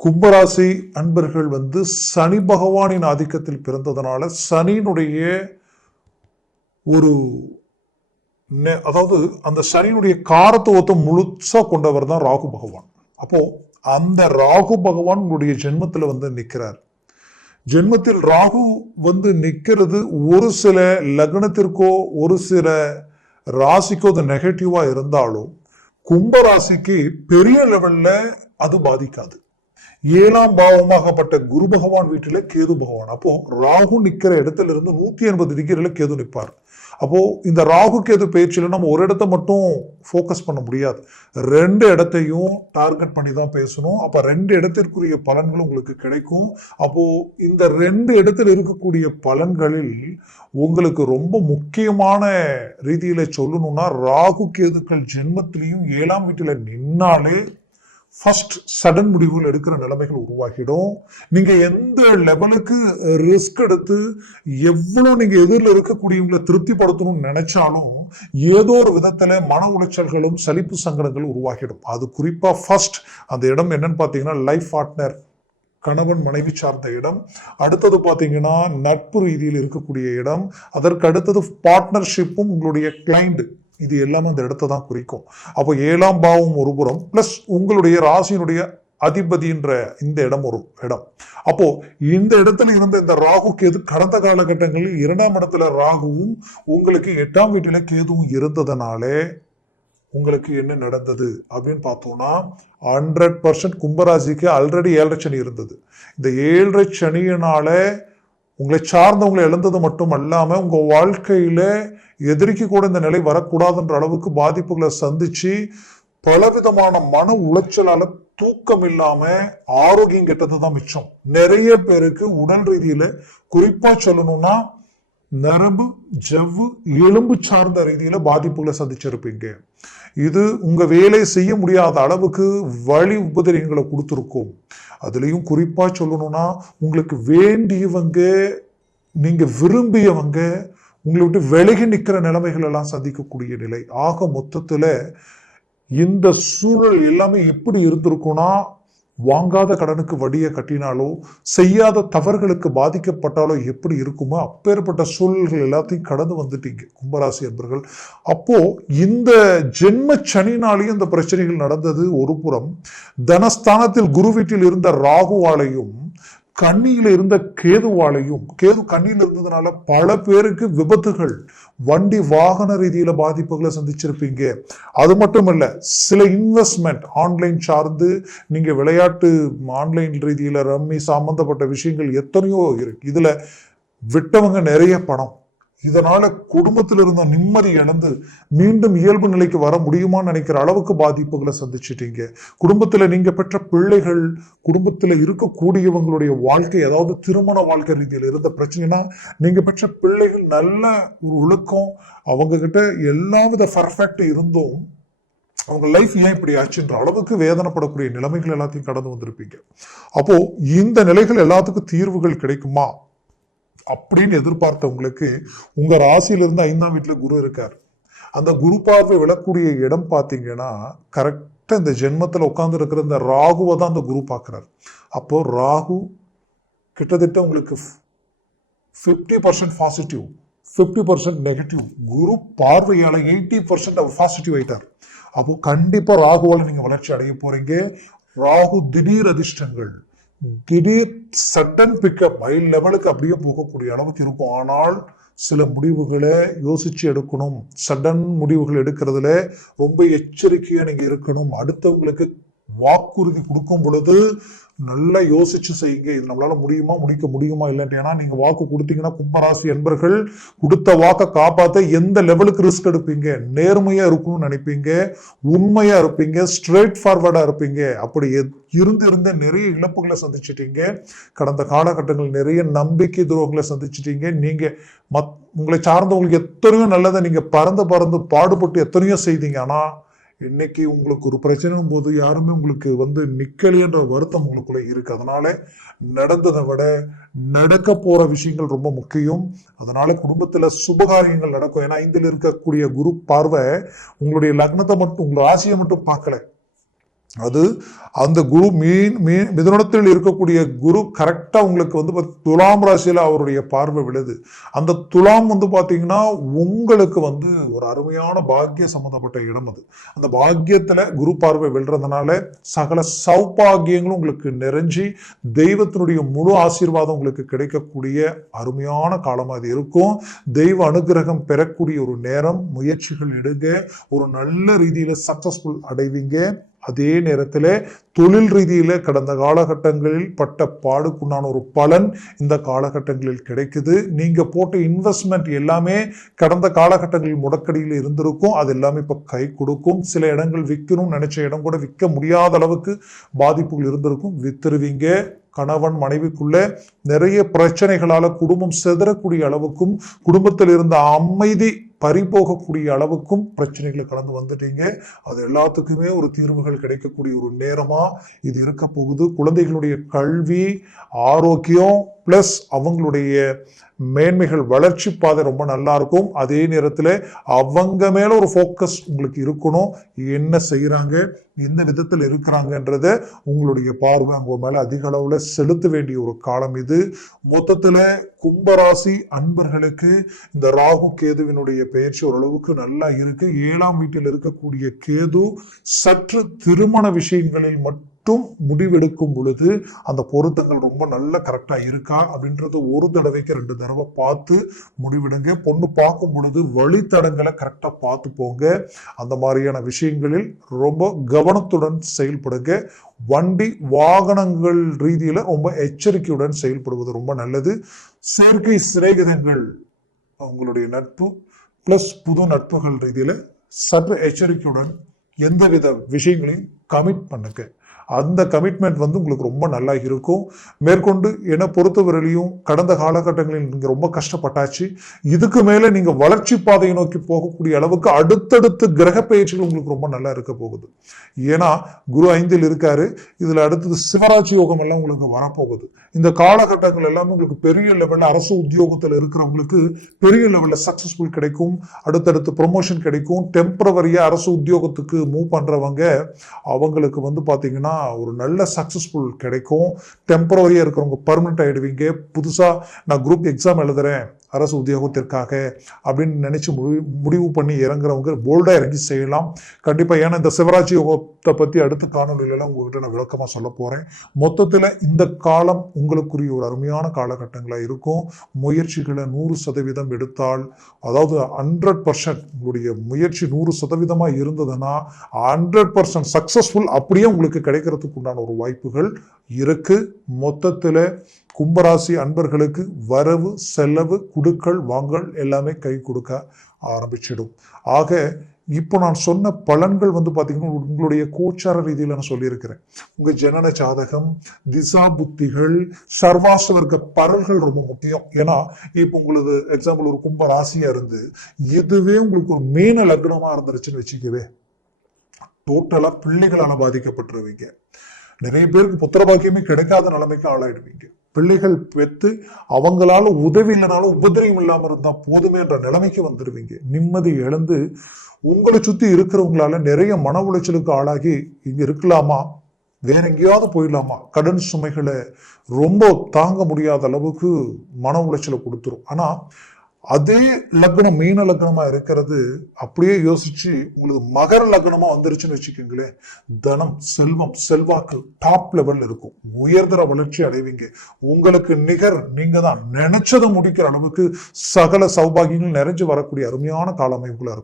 கும்பராசி அன்பர்கள் வந்து சனி பகவானின் ஆதிக்கத்தில் பிறந்ததுனால சனியினுடைய ஒரு நெ- அதாவது அந்த சனியினுடைய காரத்துவத்தை முழுசா கொண்டவர் தான் ராகு பகவான். அப்போ அந்த ராகு பகவான் உங்களுடைய ஜென்மத்தில் வந்து நிற்கிறார் ஜென்மத்தில் ராகு வந்து நிற்கிறது ஒரு சில லக்னத்திற்கோ ஒரு சில ராசிக்கோ அது நெகட்டிவாக இருந்தாலும் கும்பராசிக்கு பெரிய லெவலில் அது பாதிக்காது. ஏழாம் பாவமாகப்பட்ட குரு பகவான் வீட்டில கேது பகவான். அப்போ ராகு நிக்கிற இடத்துல இருந்து நூத்தி எண்பது டிகிரியில கேது நிற்பார். அப்போ இந்த ராகு கேது பயிற்சியில நம்ம ஒரு இடத்த மட்டும் ஃபோக்கஸ் பண்ண முடியாது. ரெண்டு இடத்தையும் டார்கெட் பண்ணி தான் பேசணும். அப்ப ரெண்டு இடத்திற்குரிய பலன்கள் உங்களுக்கு கிடைக்கும். அப்போ இந்த ரெண்டு இடத்துல இருக்கக்கூடிய பலன்களில் உங்களுக்கு ரொம்ப முக்கியமான ரீதியில சொல்லணும்னா ராகு கேதுக்கள் ஜென்மத்திலையும் ஏழாம் வீட்டில் நின்னாலே ஃபர்ஸ்ட் சடன் முடிவுகள் எடுக்கிற நிலைமைகள் உருவாகிடும். நீங்கள் எந்த லெவலுக்கு ரிஸ்க் எடுத்து எவ்வளோ நீங்கள் எதிரில் இருக்கக்கூடியவங்களை திருப்திப்படுத்தணும்னு நினைச்சாலும் ஏதோ ஒரு விதத்தில் மன உளைச்சல்களும் சலிப்பு சங்கடங்களும் உருவாகிடும். அது குறிப்பாக ஃபர்ஸ்ட் அந்த இடம் என்னன்னு பார்த்தீங்கன்னா லைஃப் பார்ட்னர் கணவன் மனைவி சார்ந்த இடம். அடுத்தது பார்த்தீங்கன்னா நட்பு ரீதியில் இருக்கக்கூடிய இடம். அதற்கு அடுத்தது பார்ட்னர்ஷிப்பும் உங்களுடைய கிளைண்ட் இது எல்லாமே அந்த இடத்த தான் குறிக்கும். அப்போ ஏழாம் பாவம் ஒரு புறம் ப்ளஸ் உங்களுடைய ராசியினுடைய அதிபதின்ற இந்த இடம் ஒரு இடம். அப்போ இந்த இடத்துல இருந்த இந்த ராகு கேது கடந்த காலகட்டங்களில் இரண்டாம் இடத்துல ராகுவும் உங்களுக்கு எட்டாம் வீட்டில கேதுவும் இருந்ததுனாலே உங்களுக்கு என்ன நடந்தது அப்படின்னு பார்த்தோம்னா ஹண்ட்ரட் பர்சன்ட் கும்பராசிக்கு ஆல்ரெடி ஏழரை சனி இருந்தது. இந்த ஏழரை சனியினால உங்களை சார்ந்தவங்களை இழந்தது மட்டும் அல்லாமல் உங்கள் வாழ்க்கையில் எதிரிக்கு கூட இந்த நிலை வரக்கூடாதுன்ற அளவுக்கு பாதிப்புகளை சந்திச்சு பலவிதமான மன உளைச்சலால் தூக்கம் இல்லாம ஆரோக்கியம் கெட்டது தான் மிச்சம். நிறைய பேருக்கு உடல் ரீதியில குறிப்பா சொல்லணும்னா நரம்பு ஜவ்வு எலும்பு சார்ந்த ரீதியில் பாதிப்புகளை சந்திச்சிருப்பீங்க. இது உங்கள் வேலை செய்ய முடியாத அளவுக்கு வழி உபதிரியங்களை கொடுத்துருக்கும். அதுலேயும் குறிப்பாக சொல்லணும்னா உங்களுக்கு வேண்டியவங்க நீங்கள் விரும்பியவங்க உங்களை விட்டு விலகி நிற்கிற நிலைமைகள் எல்லாம் சந்திக்கக்கூடிய நிலை. ஆக மொத்தத்தில் இந்த சூழல் எல்லாமே எப்படி இருந்திருக்கும்னா வாங்காத கடனுக்கு வட்டியை கட்டினாலோ செய்யாத தவறுகளுக்கு பாதிக்கப்பட்டாலோ எப்படி இருக்குமோ அப்பேற்பட்ட சூழல்கள் எல்லாத்தையும் கடந்து வந்துட்டீங்க கும்பராசி அன்பர்கள். அப்போ இந்த ஜென்ம சனினாலேயும் இந்த பிரச்சனைகள் நடந்தது ஒரு புறம் தனஸ்தானத்தில் குரு வீட்டில் இருந்த ராகுவாலையும் கண்ணியில் இருந்த கேதுவாலையும் கேது கண்ணியில் இருந்ததுனால பல பேருக்கு விபத்துகள் வண்டி வாகன ரீதியில பாதிப்புகளை சந்திச்சிருப்பீங்க. அது மட்டும் இல்ல சில இன்வெஸ்ட்மெண்ட் ஆன்லைன் சார்ந்து நீங்க விளையாட்டு ஆன்லைன் ரீதியில ரம்மி சம்பந்தப்பட்ட விஷயங்கள் எத்தனையோ இருக்கு. இதுல விட்டவங்க நிறைய பணம். இதனால குடும்பத்தில் இருந்த நிம்மதி இழந்து மீண்டும் இயல்பு நிலைக்கு வர முடியுமான்னு நினைக்கிற அளவுக்கு பாதிப்புகளை சந்திச்சிட்டீங்க. குடும்பத்தில் நீங்க பெற்ற பிள்ளைகள் குடும்பத்தில் இருக்கக்கூடியவங்களுடைய வாழ்க்கை அதாவது திருமண வாழ்க்கை ரீதியில் இருந்த பிரச்சனைனா நீங்க பெற்ற பிள்ளைகள் நல்ல ஒரு ஒழுக்கம் அவங்க கிட்ட எல்லா வித பர்ஃபெக்ட் இருந்தும் அவங்க லைஃப் ஏன் இப்படி ஆச்சுன்ற அளவுக்கு வேதனைப்படக்கூடிய நிலைமைகள் எல்லாத்தையும் கடந்து வந்திருப்பீங்க. அப்போ இந்த நிலைகள் எல்லாத்துக்கும் தீர்வுகள் கிடைக்குமா? அப்படின்னு எதிர்பார்த்தவங்களுக்கு உங்கள் ராசியிலிருந்து ஐந்தாம் வீட்டில் குரு இருக்கார். அந்த குரு பார்வை விழக்கூடிய இடம் பார்த்தீங்கன்னா கரெக்டாக இந்த ஜென்மத்தில் உட்காந்துருக்கிற இந்த ராகுவை தான் அந்த குரு பார்க்கிறார். அப்போது ராகு கிட்டத்தட்ட உங்களுக்கு fifty percent positive fifty percent negative Guru பார்வையால் எயிட்டி பர்சன்ட் அவர் பாசிட்டிவ் ஆகிட்டார் அப்போ கண்டிப்பாக ராகுவால் நீங்கள் வளர்ச்சி அடைய போகிறீங்க ராகு திடீர் அதிர்ஷ்டங்கள். திடீர் சட்டன் பிக்கப் ஹை லெவலுக்கு அப்படியே போகக்கூடிய அளவுக்கு இருக்கும். ஆனால் சில முடிவுகளை யோசிச்சு எடுக்கணும். சடன் முடிவுகள் எடுக்கிறதுல ரொம்ப எச்சரிக்கையாக நீங்கள் இருக்கணும். அடுத்தவங்களுக்கு வாக்குறுதி கொடுக்கும் பொழுது நல்லா யோசிச்சு செய்யுங்க. இது நம்மளால முடியுமா முடிக்க முடியுமா இல்லைன்ட்டு. ஏன்னா நீங்க வாக்கு கொடுத்தீங்கன்னா கும்பராசி என்பர்கள் கொடுத்த வாக்கை காப்பாத்த எந்த லெவலுக்கு ரிஸ்க் எடுப்பீங்க? நேர்மையா இருக்கணும்னு நினைப்பீங்க? உண்மையா இருப்பீங்க? ஸ்ட்ரெயிட் ஃபார்வர்டா இருப்பீங்க? அப்படி இருந்து இருந்த நிறைய இழப்புகளை சந்திச்சிட்டீங்க. கடந்த காலகட்டங்கள் நிறைய நம்பிக்கை துரோகங்களை சந்திச்சிட்டீங்க. நீங்க மத் உங்களை சார்ந்தவங்களுக்கு எத்தனையோ நல்லதை நீங்க பறந்து பறந்து பாடுபட்டு எத்தனையோ செய்தீங்க. ஆனா இன்னைக்கு உங்களுக்கு ஒரு பிரச்சனையும் போது யாருமே உங்களுக்கு வந்து நிக்கலையன்ற வருத்தம் உங்களுக்குள்ள இருக்கு. அதனால நடந்ததை விட நடக்க போற விஷயங்கள் ரொம்ப முக்கியம். அதனால குடும்பத்துல சுபகாரியங்கள் நடக்கும். ஏன்னா ஐந்தில் இருக்கக்கூடிய குரு பார்வை உங்களுடைய லக்னத்தை மட்டும் உங்க ராசியை மட்டும் பார்க்கல. அது அந்த குரு மீன் மீன் மிதுனத்தில் இருக்கக்கூடிய குரு கரெக்டாக உங்களுக்கு வந்து துலாம் ராசியில் அவருடைய பார்வை விழுது. அந்த துலாம் வந்து பார்த்தீங்கன்னா உங்களுக்கு வந்து ஒரு அருமையான பாக்கிய சம்மந்தப்பட்ட இடம் அது. அந்த பாக்கியத்தில் குரு பார்வை விழுறதுனால சகல சௌபாகியங்களும் உங்களுக்கு நிறைஞ்சி தெய்வத்தினுடைய முழு ஆசீர்வாதம் உங்களுக்கு கிடைக்கக்கூடிய அருமையான காலமாக அது இருக்கும். தெய்வ அனுகிரகம் பெறக்கூடிய ஒரு நேரம் முயற்சிகள் எடுங்க. ஒரு நல்ல ரீதியில் சக்ஸஸ்ஃபுல் அடைவீங்க. அதே நேரத்தில் தொழில் ரீதியில் கடந்த காலகட்டங்களில் பட்ட பாடுக்குண்டான ஒரு பலன் இந்த காலகட்டங்களில் கிடைக்குது. நீங்கள் போட்ட இன்வெஸ்ட்மெண்ட் எல்லாமே கடந்த காலகட்டங்களில் முடக்கடியில் இருந்திருக்கும். அது எல்லாமே இப்போ கை கொடுக்கும். சில இடங்கள் விற்கணும்னு நினச்ச இடம் கூட விற்க முடியாத அளவுக்கு பாதிப்புகள் இருந்திருக்கும். வித்துருவீங்க. கணவன் மனைவிக்குள்ள நிறைய பிரச்சனைகளால் குடும்பம் சிதறக்கூடிய அளவுக்கும் குடும்பத்தில் இருந்த அமைதி பறிபோகக்கூடிய அளவுக்கும் பிரச்சனைகளை கடந்து வந்துட்டீங்க. அது எல்லாத்துக்குமே ஒரு தீர்வுகள் கிடைக்கக்கூடிய ஒரு நேரமாக இது இருக்க போகுது. குழந்தைகளுடைய கல்வி ஆரோக்கியம் ப்ளஸ் அவங்களுடைய மேன்மைகள் வளர்ச்சி பாதை ரொம்ப நல்லா இருக்கும். அதே நேரத்தில் அவங்க மேல ஒரு ஃபோக்கஸ் உங்களுக்கு இருக்கணும். என்ன செய்கிறாங்க எந்த விதத்தில் இருக்கிறாங்கன்றத உங்களுடைய பார்வை அவங்க மேலே அதிக அளவில் செலுத்த வேண்டிய ஒரு காலம் இது. மொத்தத்தில் கும்பராசி அன்பர்களுக்கு இந்த ராகு கேதுவினுடைய பெயர்ச்சி ஓரளவுக்கு நல்லா இருக்கு. ஏழாம் வீட்டில் இருக்கக்கூடிய கேது சற்று திருமண விஷயங்களில் மட்டும் முடிவெடுக்கும் பொழுது அந்த பொருத்தங்கள் ரொம்ப நல்ல கரெக்டா இருக்கா அப்படின்றது ஒரு தடவைக்கு ரெண்டு தடவை பார்த்து முடிவெடுங்க. பொண்ணு பார்க்கும் பொழுது வழித்தடங்களை கரெக்டா பார்த்து போங்க. அந்த மாதிரியான விஷயங்களில் ரொம்ப கவனத்துடன் செயல்படுங்க. வண்டி வாகனங்கள் ரீதியில ரொம்ப எச்சரிக்கையுடன் செயல்படுவது ரொம்ப நல்லது. செயற்கை சிநேகிதங்கள் அவங்களுடைய நட்பு பிளஸ் புது நட்புகள் ரீதியில சற்று எச்சரிக்கையுடன் எந்தவித விஷயங்களையும் கமிட் பண்ணுங்க. அந்த கமிட்மெண்ட் வந்து உங்களுக்கு ரொம்ப நல்லா இருக்கும். மேற்கொண்டு என்னை பொறுத்தவரையிலையும் கடந்த காலகட்டங்களில் நீங்கள் ரொம்ப கஷ்டப்பட்டாச்சு. இதுக்கு மேலே நீங்கள் வளர்ச்சி பாதையை நோக்கி போகக்கூடிய அளவுக்கு அடுத்தடுத்து கிரக பயிற்சிகள் உங்களுக்கு ரொம்ப நல்லா இருக்க போகுது. ஏன்னா குரு ஐந்தில் இருக்கார். இதில் அடுத்தது சிவராஜ் யோகம் எல்லாம் உங்களுக்கு வரப்போகுது. இந்த காலகட்டங்கள் எல்லாமே உங்களுக்கு பெரிய லெவலில் அரசு உத்தியோகத்தில் இருக்கிறவங்களுக்கு பெரிய லெவலில் சக்ஸஸ்ஃபுல் கிடைக்கும். அடுத்தடுத்து ப்ரொமோஷன் கிடைக்கும். டெம்பரவரியாக அரசு உத்தியோகத்துக்கு மூவ் பண்ணுறவங்க அவங்களுக்கு வந்து பார்த்தீங்கன்னா ஒரு நல்ல சக்சஸ்ஃபுல் கிடைக்கும். டெம்பரவரியா இருக்கிறவங்க பர்மனெண்ட் ஆயிடுவீங்க. புதுசாக நான் குரூப் எக்ஸாம் எழுதுறேன். அரசு உத்தியோகத்திற்காக அப்படின்னு நினைச்சு முடிவு முடிவு பண்ணி இறங்குறவங்க போல்டாக இறங்கி செய்யலாம். கண்டிப்பாக ஏன்னா இந்த சிவராஜ் யோகத்தை பற்றி அடுத்த காணொலியிலலாம் உங்ககிட்ட நான் விளக்கமாக சொல்ல போறேன். மொத்தத்தில் இந்த காலம் உங்களுக்குரிய ஒரு அருமையான காலகட்டங்களாக இருக்கும். முயற்சிகளை நூறு சதவீதம் எடுத்தால் அதாவது ஹண்ட்ரட் பர்சன்ட் உங்களுடைய முயற்சி நூறு சதவீதமாக இருந்ததுன்னா ஹண்ட்ரட் பர்சன்ட் சக்ஸஸ்ஃபுல் அப்படியே உங்களுக்கு கிடைக்கிறதுக்கு உண்டான ஒரு வாய்ப்புகள் இருக்குது மொத்தத்துல கும்பராசி அன்பர்களுக்கு வரவு செலவு குடுக்கல் வாங்கல் எல்லாமே கை கொடுக்க ஆரம்பிச்சிடும். ஆக இப்போ நான் சொன்ன பலன்கள் வந்து பார்த்தீங்கன்னா உங்களுடைய கோச்சார ரீதியில் நான் சொல்லியிருக்கிறேன். உங்க ஜனன ஜாதகம் திசா புத்திகள் சர்வாசவர்க்க பரல்கள் ரொம்ப முக்கியம். ஏன்னா இப்போ உங்களுக்கு எக்ஸாம்பிள் ஒரு கும்ப ராசியாக இருந்து இதுவே உங்களுக்கு ஒரு மீன லக்னமா இருந்துருச்சுன்னு வச்சுக்கவே டோட்டலா பிள்ளைகளால பாதிக்கப்பட்டுருவீங்க. நிறைய பேருக்கு புத்திர பாக்கியமே கிடைக்காத நிலைமைக்கு ஆளாயிடுவீங்க. பிள்ளைகள் பெற்று அவங்களால உதவி இல்லைனாலும் உபதிரியம் இல்லாம இருந்தா போதுமே என்ற நிலைமைக்கு வந்துடுவீங்க நிம்மதி இழந்து உங்களை சுத்தி இருக்கிறவங்களால நிறைய மன உளைச்சலுக்கு ஆளாகி இங்க இருக்கலாமா? வேற எங்கேயாவது போயிடலாமா? கடன் சுமைகளை ரொம்ப தாங்க முடியாத அளவுக்கு மன உளைச்சலை கொடுத்துரும். ஆனா அதே லக்னம் மீன லக்னமா இருக்கிறது அப்படியே யோசிச்சு உங்களுக்கு மகர லக்னமா வந்துருச்சுன்னு வச்சுக்கோங்களேன். தனம் செல்வம் செல்வாக்கு டாப் லெவல்ல இருக்கும். உயர்தர வளர்ச்சி அடைவீங்க. உங்களுக்கு நிகர் நீங்க தான் நினைச்சதை முடிக்கிற அளவுக்கு சகல சௌபாகியங்கள் நிறைஞ்சு வரக்கூடிய அருமையான கால அமைப்புகளா இருக்கும்.